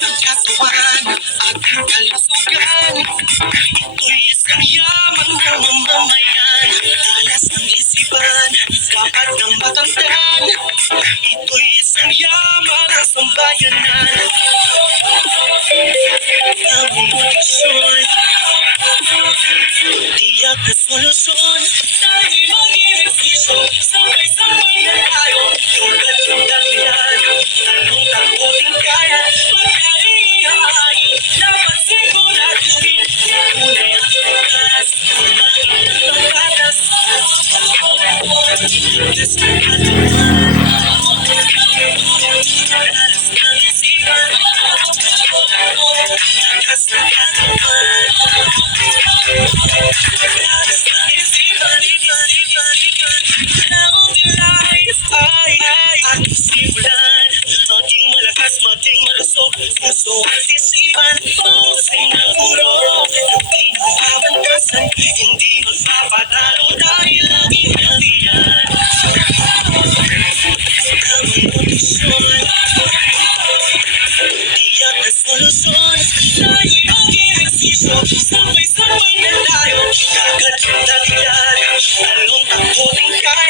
Ang katawan, ating kalusugan. Ito'y isang yaman ng mamamayan. Talas ng isipan, dapat ng matandaan. Ito'y isang yaman ng sambayanan. Aming nutrisyon, tiyak na solusyon. Tayo'y mag-ireksisyo, sabay-sabay na tayo. Tulad ng dahilan, tanong takuting kaya. Pagkain ihahain, dapat siguraduhin. Tunay at wagas, kumain ng pagkatas. Diyos ng katawan, alas ng isipan. Lakas ng katawan, alas ng isipan. Healthy life ay ating simulan. Maging malakas, maging malusog, puso at isipan. Pausay na puro, hindi mapapantasan. Hindi magpapadalo dahil laging healthy yan. Aming nutrisyon, tiyak na solusyon. Tayo'y mag-ireksisyo, sabay-sabay na tayo. Agad yung dahilan, talong takuting kaya.